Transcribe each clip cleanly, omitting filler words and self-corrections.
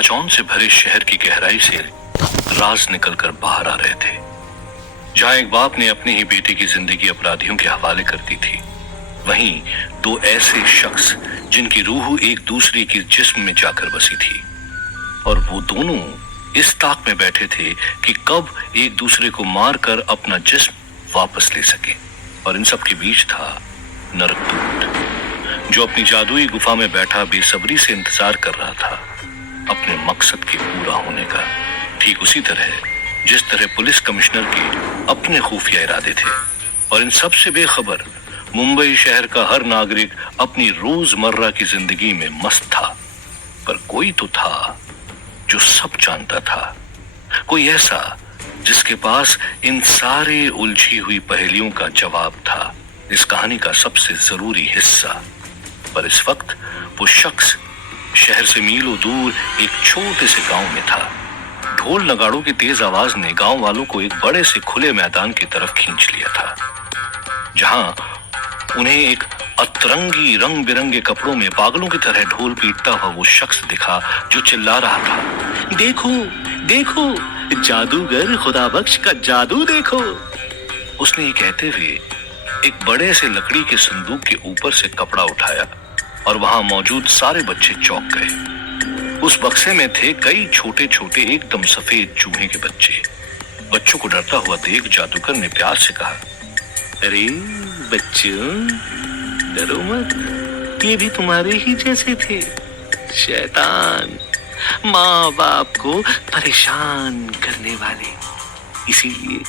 कचौन से भरे शहर की गहराई से राज निकलकर बाहर आ रहे थे। जहां एक बाप ने अपनी ही बेटी की जिंदगी अपराधियों के हवाले कर दी थी, वहीं दो ऐसे शख्स जिनकी रूह एक दूसरे के जिस्म में जाकर बसी थी, और वो दोनों इस ताक में बैठे थे कि कब एक दूसरे को मारकर अपना जिस्म वापस ले सके। और इन सब के बीच था नरकदूत, जो अपनी जादुई गुफा में बैठा बेसब्री से इंतजार कर रहा था अपने मकसद के पूरा होने का। ठीक उसी तरह जिस तरह पुलिस कमिश्नर के अपने खुफिया इरादे थे, और इन सब से बेखबर मुंबई शहर का हर नागरिक अपनी रोजमर्रा की जिंदगी में मस्त था। पर कोई तो था जो सब जानता था, कोई ऐसा जिसके पास इन सारे उलझी हुई पहेलियों का जवाब था, इस कहानी का सबसे जरूरी हिस्सा। पर इस वक्त वो शख्स शहर से मीलों दूर एक छोटे से गांव में था। ढोल नगाड़ों की तेज आवाज ने गांव वालों को एक बड़े से खुले मैदान की तरफ खींच लिया था, जहां उन्हें एक अतरंगी रंग बिरंगे कपड़ों में पागलों की तरह ढोल पीटता हुआ वो शख्स दिखा, जो चिल्ला रहा था, देखो देखो, जादूगर खुदाबख्श का जादू देखो। उसने ये कहते हुए एक बड़े से लकड़ी के संदूक के ऊपर से कपड़ा उठाया, और वहां मौजूद सारे बच्चे चौंक गए। उस बक्से में थे कई छोटे छोटे एकदम सफेद चूहे के बच्चे। बच्चों को डरता हुआ देख जादूगर ने प्यार से कहा, अरे बच्चों, डरो मत, ये भी तुम्हारे ही जैसे थे, शैतान, माँ बाप को परेशान करने वाले। इसीलिए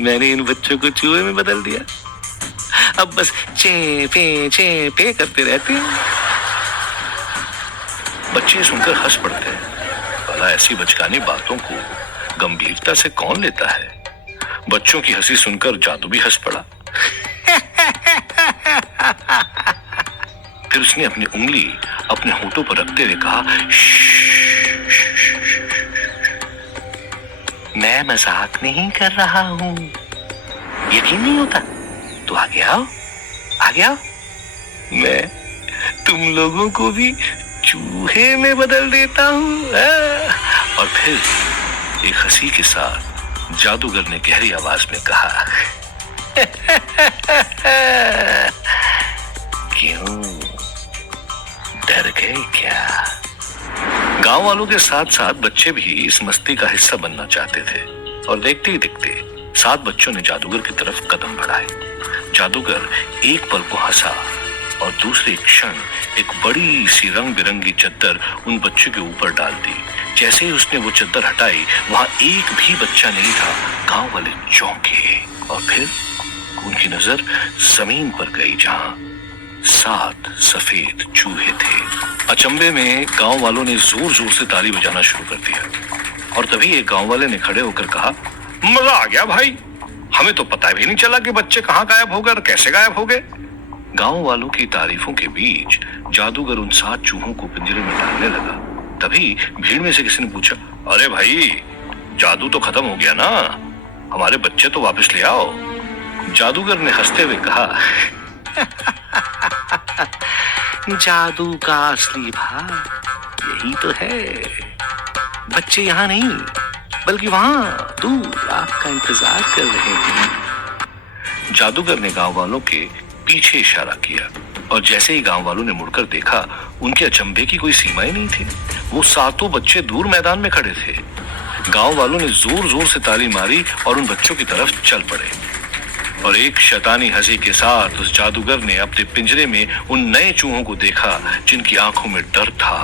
मैंने इन बच्चों को चूहे में बदल दिया। अब बस चे पे करते रहते हैं। बच्चे सुनकर हंस पड़ते हैं। भला ऐसी बचकानी बातों को गंभीरता से कौन लेता है? बच्चों की हंसी सुनकर जादू भी हंस पड़ा। फिर उसने अपनी उंगली अपने होठों पर रखते हुए कहा, मैं मजाक नहीं कर रहा हूं। यकीन नहीं होता तो आगे आओ, आगे आओ, मैं तुम लोगों को भी चूहे में बदल देता हूं। और फिर एक हंसी के साथ जादूगर ने गहरी आवाज में कहा, क्यों, डर गए क्या? गांव वालों के साथ साथ बच्चे भी इस मस्ती का हिस्सा बनना चाहते थे, और देखते ही देखते 7 बच्चों ने जादूगर की तरफ कदम बढ़ाए। जादूगर एक पल को हंसा, और दूसरे क्षण एक बड़ी सी रंग बिरंगी चद्दर उन बच्चों के ऊपर डाल दी। जैसे ही उसने वो चद्दर हटाई, वहां एक भी बच्चा नहीं था। गांव वाले चौंके, और फिर उनकी नजर जमीन पर गई, जहां 7 सफेद चूहे थे। अचंभे में गांव वालों ने जोर जोर से ताली बजाना शुरू कर दिया, और तभी एक गांव वाले ने खड़े होकर कहा, मजा आ गया भाई, हमें तो पता भी नहीं चला कि बच्चे कहां गायब हो गए और कैसे गायब हो गए। गांव वालों की तारीफों के बीच जादूगर उन 7 चूहों को पिंजरे में डालने लगा। तभी भीड़ में से किसी ने पूछा, अरे भाई, जादू तो खत्म हो गया ना, हमारे बच्चे तो वापस ले आओ। जादूगर ने हंसते हुए कहा, जादू का असली भाग यही तो है। बच्चे यहाँ नहीं, बल्कि वहां दूर आपका इंतजार कर रहे हैं। जादूगर ने गांव वालों के पीछे इशारा किया, और जैसे ही गांव वालों ने मुड़कर देखा, उनके अचंभे की कोई सीमा ही नहीं थी। वो 7 बच्चे दूर मैदान में खड़े थे। गांव वालों ने जोर जोर से ताली मारी और उन बच्चों की तरफ चल पड़े, और एक शैतानी हंसी के साथ उस जादूगर ने अपने पिंजरे में उन नए चूहों को देखा, जिनकी आंखों में डर था,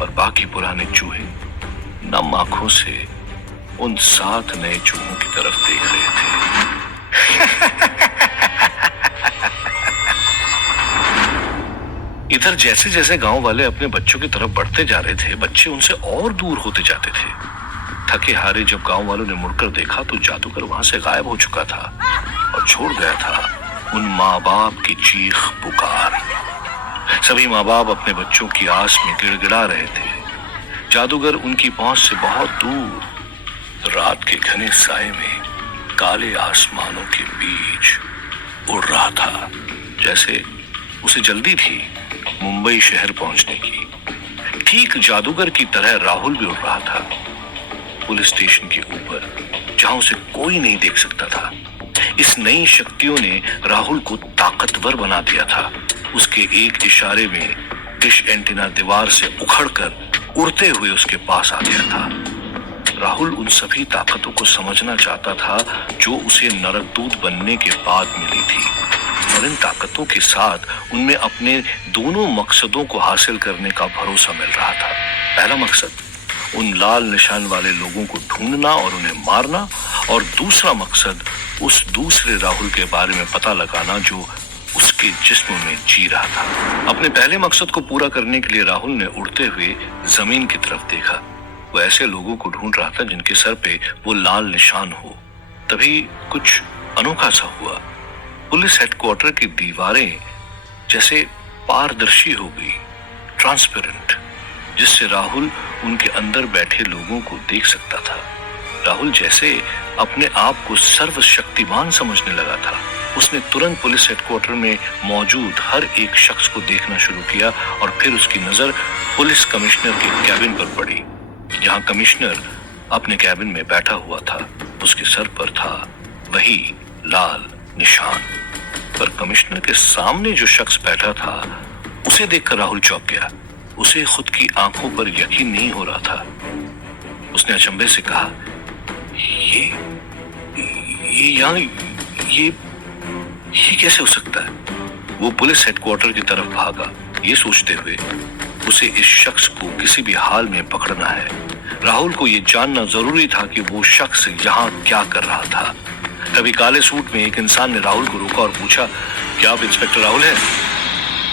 और बाकी पुराने चूहे नम आंखों से उन 7 नए चूहों की तरफ देख रहे थे। इधर जैसे जैसे गांव वाले अपने बच्चों की तरफ बढ़ते जा रहे थे, बच्चे उनसे और दूर होते जाते थे। थके हारे जब गांव वालों ने मुड़कर देखा, तो जादूगर वहां से गायब हो चुका था, और छोड़ गया था उन माँ बाप की चीख पुकार। सभी माँ बाप अपने बच्चों की आस में गिड़गिड़ा रहे थे। जादूगर उनकी पहुंच से बहुत दूर रात के घने साए में काले आसमानों के बीच उड़ रहा था, जैसे उसे जल्दी थी मुंबई शहर पहुंचने की। ठीक जादूगर की तरह राहुल भी उड़ रहा था पुलिस स्टेशन के ऊपर, जहां उसे कोई नहीं देख सकता था। इस नई शक्तियों ने राहुल को ताकतवर बना दिया था। उसके एक इशारे में डिश एंटीना दीवार से उखड़कर उड़ते हुए उसके पास आ गया था। राहुल उन सभी ताकतों को समझना चाहता था जो उसे नरकदूत बनने के बाद मिली थी, और इन ताकतों के साथ उनमें अपने दोनों मकसदों को हासिल करने का भरोसा मिल रहा था। पहला मकसद उन लाल निशान वाले लोगों को ढूंढना और उन्हें मारना, और दूसरा मकसद उस दूसरे राहुल के बारे में पता लगाना जो उसके जिस्म में जी रहा था। अपने पहले मकसद को पूरा करने के लिए राहुल ने उड़ते हुए जमीन की तरफ देखा। वो ऐसे लोगों को ढूंढ रहा था जिनके सर पे वो लाल निशान हो। तभी कुछ अनोखा सा हुआ। पुलिस हेडक्वार्टर की दीवारें जैसे पारदर्शी हो गई, ट्रांसपेरेंट, जिससे राहुल उनके अंदर बैठे लोगों को देख सकता था। राहुल जैसे अपने आप को सर्वशक्तिमान समझने लगा था। उसने तुरंत पुलिस हेडक्वार्टर में मौजूद हर एक शख्स को देखना शुरू किया, और फिर उसकी नजर पुलिस कमिश्नर के कैबिन पर पड़ी, जहां कमिश्नर अपने कैबिन में बैठा हुआ था। उसके सर पर था वही लाल निशान, पर कमिश्नर के सामने जो शख्स बैठा था उसे देखकर राहुल चौंक गया। उसे खुद की आंखों पर यकीन नहीं हो रहा था। उसने अचंभे से कहा, ये कैसे हो सकता है? वो पुलिस हेडक्वार्टर की तरफ भागा, ये सोचते हुए उसे इस शख्स को किसी भी हाल में पकड़ना है। राहुल को ये जानना जरूरी था कि वो शख्स यहाँ क्या कर रहा था। तभी काले सूट में एक इंसान ने राहुल को रोका और पूछा, क्या आप इंस्पेक्टर राहुल हैं?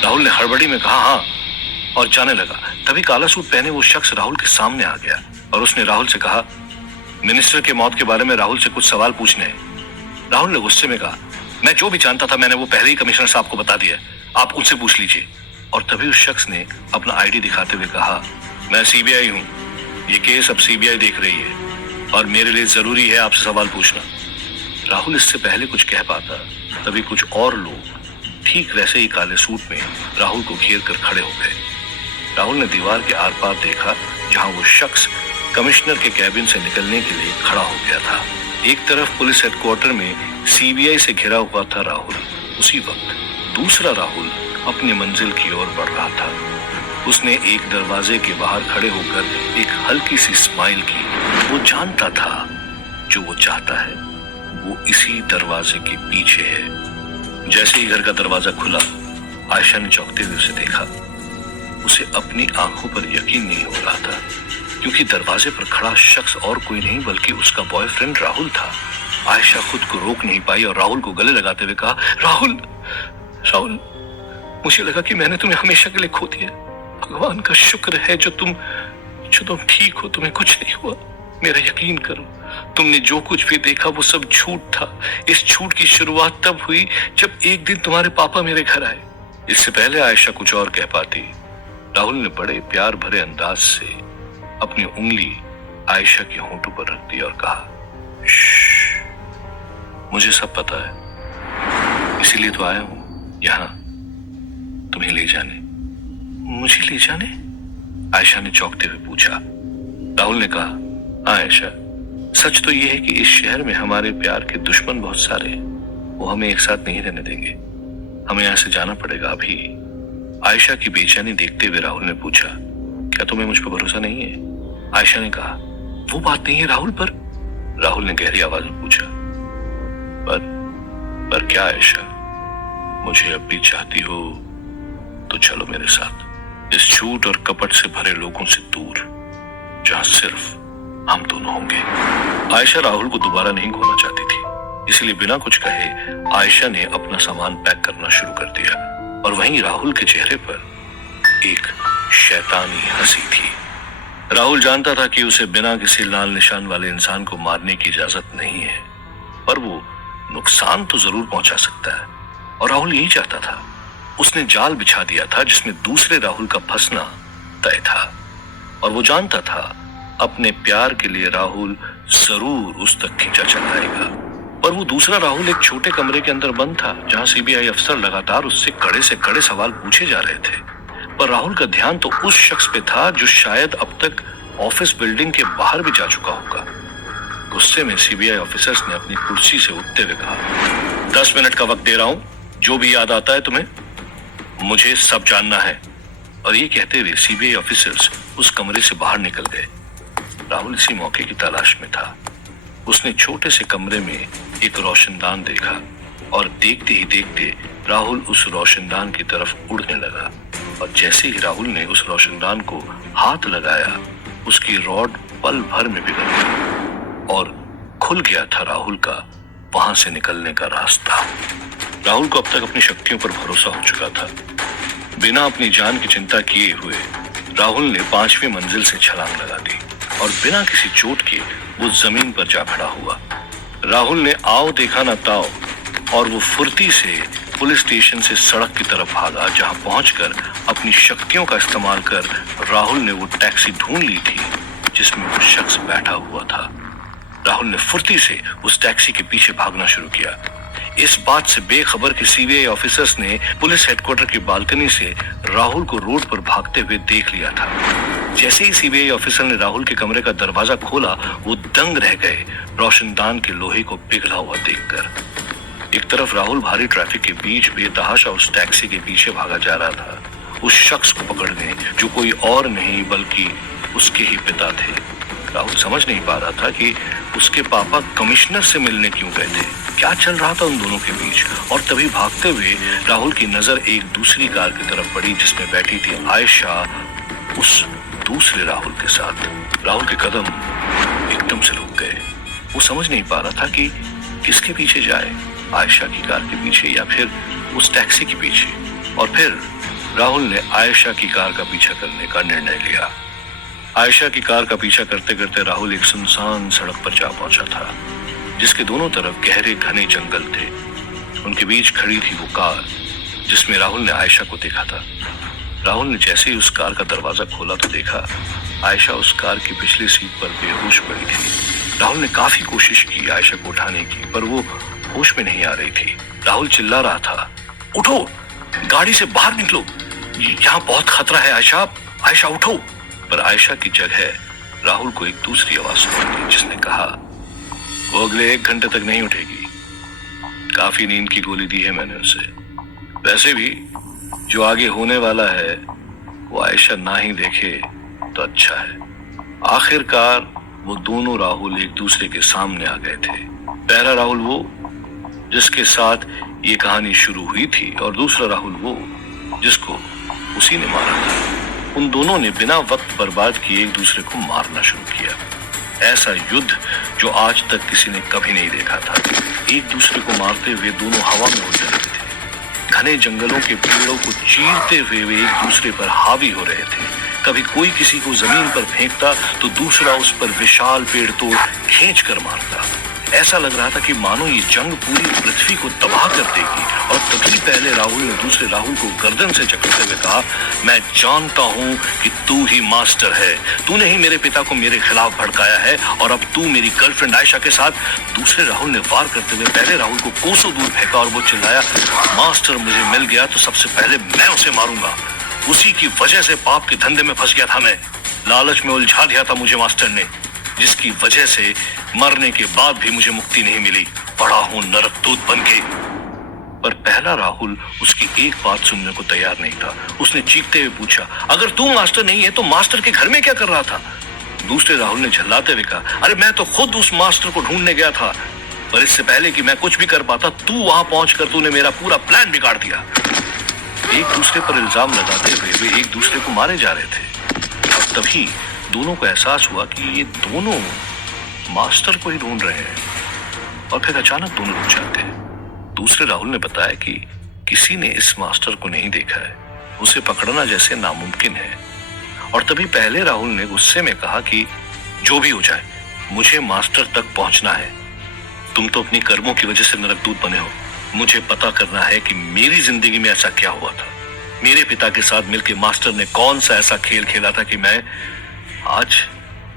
राहुल ने हड़बड़ी में कहा, हाँ, और जाने लगा। तभी काला सूट पहने वो शख्स राहुल के सामने आ गया और उसने राहुल से कहा, मिनिस्टर के मौत के बारे में राहुल से कुछ सवाल पूछने हैं। राहुल ने गुस्से में कहा, मैं जो भी जानता था मैंने वो पहले ही कमिश्नर साहब को बता दिया, आप उनसे पूछ लीजिए। और तभी उस शख्स ने अपना आईडी दिखाते हुए कहा, मैं सीबीआई हूँ, ये केस अब सीबीआई देख रही है और मेरे लिए जरूरी है आपसे सवाल पूछना। राहुल इससे पहले कुछ कह पाता, तभी कुछ और लोग ठीक वैसे ही काले सूट में राहुल को घेर कर खड़े हो गए। राहुल ने दीवार के आर पार देखा, जहां वो शख्स कमिश्नर के कैबिन से निकलने के लिए खड़ा हो गया था। एक तरफ पुलिस हेडक्वार्टर में सीबीआई से घिरा हुआ था राहुल। उसी वक्त दूसरा राहुल अपनी मंजिल की ओर बढ़ रहा था। उसने एक दरवाजे के बाहर खड़े होकर एक हल्की सी स्माइल की। वो जानता था जो वो चाहता है वो इसी दरवाजे के पीछे है। जैसे ही घर का दरवाजा खुला, आयशा ने चौंकते हुए उसे देखा। उसे अपनी आंखों पर यकीन नहीं हो रहा था, क्योंकि दरवाजे पर खड़ा शख्स और कोई नहीं बल्कि उसका बॉयफ्रेंड राहुल था। आयशा खुद को रोक नहीं पाई और राहुल को गले लगाते हुए कहा, राहुल, राहुल, मुझे लगा कि मैंने तुम्हें हमेशा के लिए खो दिया। भगवान का शुक्र है जो तुम ठीक हो, तुम्हें कुछ नहीं हुआ। मेरा यकीन करो, तुमने जो कुछ भी देखा वो सब झूठ था। इस झूठ की शुरुआत तब हुई जब एक दिन तुम्हारे पापा मेरे घर आए। इससे पहले आयशा कुछ और कह पाती, राहुल ने बड़े प्यार भरे अंदाज से अपनी उंगली आयशा के होंठों पर रख दी और कहा, मुझे सब पता है, इसीलिए तो आया हूं यहाँ तुम्हें ले जाने। मुझे ले जाने? आयशा ने चौंकते हुए पूछा। राहुल ने कहा, हाँ आयशा, सच तो यह है कि इस शहर में हमारे प्यार के दुश्मन बहुत सारे हैं। वो हमें एक साथ नहीं रहने देंगे। हमें यहाँ से जाना पड़ेगा अभी। आयशा की बेचैनी देखते हुए राहुल ने पूछा, क्या तुम्हें मुझ पर भरोसा नहीं है? आयशा ने कहा, वो बात नहीं है राहुल पर। राहुल ने गहरी आवाज में पूछा, पर क्या आयशा? मुझे अब भी चाहती हो तो चलो मेरे साथ, इस झूठ और कपट से भरे लोगों से दूर, जहां सिर्फ हम दोनों होंगे। आयशा राहुल को दोबारा नहीं खोना चाहती थी, इसलिए बिना कुछ कहे आयशा ने अपना सामान पैक करना शुरू कर दिया, और वहीं राहुल के चेहरे पर एक शैतानी हंसी थी। राहुल जानता था कि उसे बिना किसी लाल निशान वाले इंसान को मारने की इजाजत नहीं है, पर वो नुकसान तो जरूर पहुंचा सकता है, और राहुल यही चाहता था। उसने जाल बिछा दिया था जिसमें दूसरे राहुल का फंसना तय था, और वो जानता था अपने प्यार के लिए राहुल जरूर उस तक खींचा चलाएगा। पर वो दूसरा राहुल एक छोटे कमरे के अंदर बंद था, जहां सीबीआई अफसर लगातार उससे कड़े से कड़े सवाल पूछे जा रहे थे। पर राहुल का ध्यान तो उस शख्स पे था जो शायद अब तक ऑफिस बिल्डिंग के बाहर भी जा चुका होगा। गुस्से में सीबीआई ऑफिसर्स ने अपनी कुर्सी से उठते हुए कहा, 10 मिनट का वक्त दे रहा हूं, जो भी याद आता है तुम्हें, मुझे सब जानना है। और ये कहते हुए सीबीआई ऑफिसर्स उस कमरे से बाहर निकल गए। राहुल इसी मौके की तलाश में था। उसने छोटे से कमरे में एक रोशनदान देखा और देखते ही देखते राहुल उस रोशनदान की तरफ उड़ने लगा। और जैसे ही राहुल ने उस रोशनदान को हाथ लगाया, उसकी रॉड पल भर में पिघल गई और खुल गया था राहुल का वहां से निकलने का रास्ता। राहुल को अब तक अपनी शक्तियों पर भरोसा हो चुका था। बिना अपनी जान की चिंता किए हुए राहुल ने 5वीं मंजिल से छलांग लगा दी और बिना किसी चोट के वो जमीन पर जा खड़ा हुआ। राहुल ने आओ देखा ना ताओ और वो फुर्ती से पुलिस स्टेशन से सड़क की तरफ भागा, जहां पहुंचकर अपनी शक्तियों का इस्तेमाल कर राहुल ने वो टैक्सी ढूंढ ली थी जिसमें वो शख्स बैठा हुआ था। राहुल ने फुर्ती से उस टैक्सी के पीछे भागना शुरू किया। इस बात से बेखबर कि सीबीआई ऑफिसर्स ने पुलिस हेडक्वार्टर की बालकनी से राहुल को रोड पर भागते हुए देख लिया था। जैसे ही सीबीआई ऑफिसर ने राहुल के कमरे का दरवाजा खोला, वो दंग रह गए रोशनदान के लोहे को पिघला हुआ देखकर। एक तरफ राहुल भारी ट्रैफिक के बीच बेतहाशा उस टैक्सी के पीछे भागा जा रहा था, उस शख्स को पकड़ने जो कोई और नहीं बल्कि उसके ही पिता थे। राहुल समझ नहीं पा रहा था कि उसके पापा कमिश्नर से मिलने क्यों गए थे, क्या चल रहा था उन दोनों के बीच। और तभी भागते हुए राहुल की नजर एक दूसरी कार की तरफ पड़ी जिसमें बैठी थी आयशा उस दूसरे राहुल के साथ। राहुल के कदम एकदम से रुक गए। वो समझ नहीं पा रहा था कि किसके पीछे जाए, आयशा की कार के पीछे या फिर उस टैक्सी के पीछे। और फिर राहुल ने आयशा की कार का पीछा करने का निर्णय लिया। आयशा की कार का पीछा करते करते राहुल एक सुनसान सड़क पर जा पहुंचा था जिसके दोनों तरफ गहरे घने जंगल थे। उनके बीच खड़ी थी वो कार जिसमें राहुल ने आयशा को देखा था। राहुल ने जैसे ही उस कार का दरवाजा खोला तो देखा आयशा उस कार की पिछली सीट पर बेहोश पड़ी थी। राहुल ने काफी कोशिश की आयशा को उठाने की, पर वो होश में नहीं आ रही थी। राहुल चिल्ला रहा था, उठो, गाड़ी से बाहर निकलो, यहाँ बहुत खतरा है आयशा, आयशा उठो। पर आयशा की जगह राहुल को एक दूसरी आवाज सुनाई दी जिसने कहा, वो अगले 1 घंटे तक नहीं उठेगी, काफी नींद की गोली दी है मैंने उसे। वैसे भी जो आगे होने वाला है वो आयशा ना ही देखे तो अच्छा है। आखिरकार वो दोनों राहुल एक दूसरे के सामने आ गए थे। पहला राहुल वो जिसके साथ ये कहानी शुरू हुई थी और दूसरा राहुल वो जिसको उसी ने मारा था। उन दोनों ने बिना वक्त बर्बाद किए एक दूसरे को मारना शुरू किया। ऐसा युद्ध जो आज तक किसी ने कभी नहीं देखा था। एक दूसरे को मारते हुए दोनों हवा में उड़ रहे थे। घने जंगलों के पेड़ों को चीरते हुए वे एक दूसरे पर हावी हो रहे थे। कभी कोई किसी को जमीन पर फेंकता तो दूसरा उस पर विशाल पेड़ तोड़ खींच कर मारता। ऐसा लग रहा था कि मानो ये जंग पूरी पृथ्वी को तबाह कर देगी। और तभी पहले राहुल ने दूसरे राहुल को गर्दन से जकड़ते हुए कहा, मैं जानता हूं कि तू ही मास्टर है, तूने ही मेरे पिता को मेरे खिलाफ भड़काया है और अब तू मेरी गर्लफ्रेंड आयशा के साथ। दूसरे राहुल ने वार करते हुए पहले राहुल को कोसों दूर फेंका और वो चिल्लाया, मास्टर मुझे मिल गया तो सबसे पहले मैं उसे मारूंगा, उसी की वजह से पाप के धंधे में फंस गया था मैं, लालच में उलझा दिया था मुझे मास्टर ने, जिसकी वजह से मरने के बाद भी मुझे मुक्ति नहीं मिली, पड़ा हूं नरकदूत बनके। पर पहला राहुल उसकी एक बात सुनने को तैयार नहीं था। उसने चीखते हुए पूछा, अगर तू मास्टर नहीं है तो मास्टर के घर में क्या कर रहा था? दूसरे राहुल ने झल्लाते हुए कहा, अरे मैं तो खुद उस मास्टर को ढूंढने गया था, पर इससे पहले कि मैं कुछ भी कर पाता तू वहां पहुंचकर तूने मेरा पूरा प्लान बिगाड़ दिया। एक दूसरे पर इल्जाम लगाते हुए वे एक दूसरे को मारे जा रहे थे और तभी दोनों को एहसास हुआ कि ये दोनों मास्टर को ही ढूंढ रहे हैं। और फिर अचानक दोनों रुक जाते हैं। दूसरे राहुल ने बताया कि किसी ने इस मास्टर को नहीं देखा है, उसे पकड़ना जैसे नामुमकिन है। और तभी पहले राहुल ने गुस्से में कहा कि जो भी हो जाए मुझे मास्टर तक पहुंचना है। तुम तो अपनी कर्मों की वजह से नरकदूत बने हो, मुझे पता करना है कि मेरी जिंदगी में ऐसा क्या हुआ था, मेरे पिता के साथ मिलकर मास्टर ने कौन सा ऐसा खेल खेला था कि मैं आज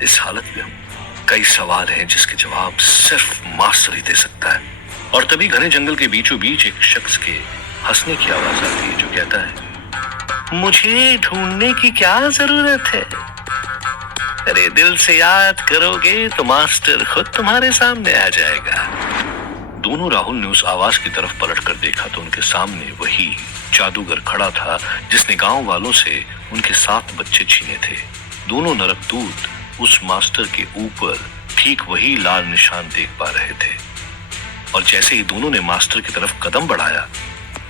इस हालत में हूं। कई सवाल हैं जिसके जवाब सिर्फ मास्टर ही दे सकता है। और तभी घने जंगल के बीचों बीच एक शख्स के हंसने की आवाज आती है जो कहता है, मुझे ढूंढने की क्या जरूरत है? अरे दिल से याद करोगे तो मास्टर खुद तुम्हारे सामने आ जाएगा। दोनों राहुल ने उस आवाज की तरफ पलटकर देखा तो उनके सामने वही जादूगर खड़ा था जिसने गांव वालों से उनके 7 बच्चे छीने थे। दोनों नरकदूत उस मास्टर के ऊपर ठीक वही लाल निशान देख पा रहे थे और जैसे ही दोनों ने मास्टर की तरफ कदम बढ़ाया,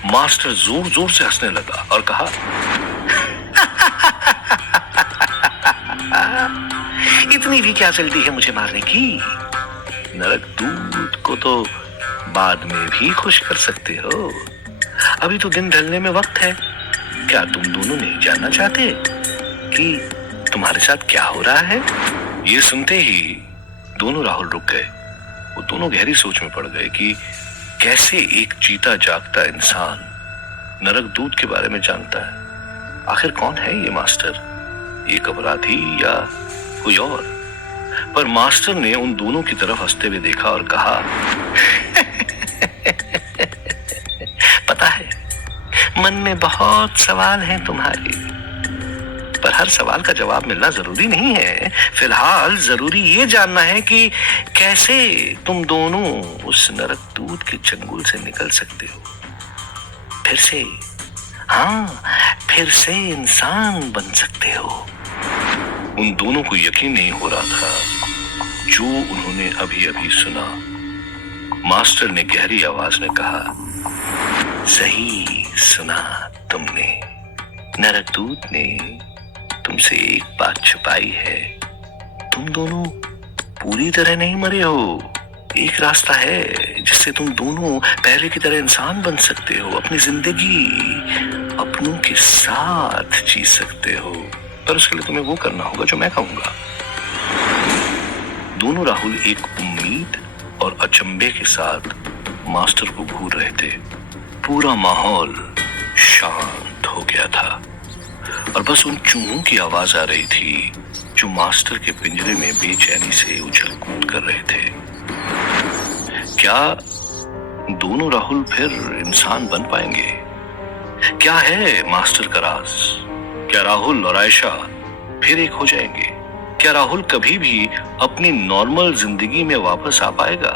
मास्टर जोर जोर से हंसने लगा और कहा, इतनी भी क्या जल्दी है मुझे मारने की? नरकदूत को तो बाद में भी खुश कर सकते हो। अभी तो दिन ढलने में वक्त है। क्या तुम दोनों नहीं जानना चाहते कि तुम्हारे साथ क्या हो रहा है? ये सुनते ही दोनों राहुल रुक गए। वो दोनों गहरी सोच में पड़ गए कि कैसे एक जीता जागता इंसान नरकदूत के बारे में जानता है। आखिर कौन है ये मास्टर? एक अपराधी या कोई और? पर मास्टर ने उन दोनों की तरफ हंसते हुए देखा और कहा, पता है मन में बहुत सवाल हैं तुम्हारे, पर हर सवाल का जवाब मिलना जरूरी नहीं है। फिलहाल जरूरी ये जानना है कि कैसे तुम दोनों उस नरकदूत के चंगुल से निकल सकते हो, फिर से, हाँ, फिर से इंसान बन सकते हो। उन दोनों को यकीन नहीं हो रहा था जो उन्होंने अभी अभी सुना। मास्टर ने गहरी आवाज में कहा, सही सुना तुमने। नरकदूत ने तुमसे एक बात छुपाई है। तुम दोनों पूरी तरह नहीं मरे हो। एक रास्ता है जिससे तुम दोनों पहले की तरह इंसान बन सकते हो, अपनी जिंदगी अपनों के साथ जी सकते हो। पर उसके लिए तुम्हें वो करना होगा जो मैं कहूंगा। दोनों राहुल एक उम्मीद और अचंभे के साथ मास्टर को घूर रहे थे। पूरा माहौल शांत हो गया था और बस उन चूहों की आवाज आ रही थी जो मास्टर के पिंजरे में बेचैनी से उछल कूद कर रहे थे। क्या दोनों राहुल फिर इंसान बन पाएंगे? क्या है मास्टर का राज? क्या राहुल और आयशा फिर एक हो जाएंगे? क्या राहुल कभी भी अपनी नॉर्मल जिंदगी में वापस आ पाएगा?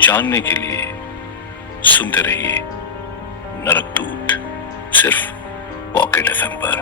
जानने के लिए सुनते रहिए नरकदूत, सिर्फ पॉकेट एफएम पर।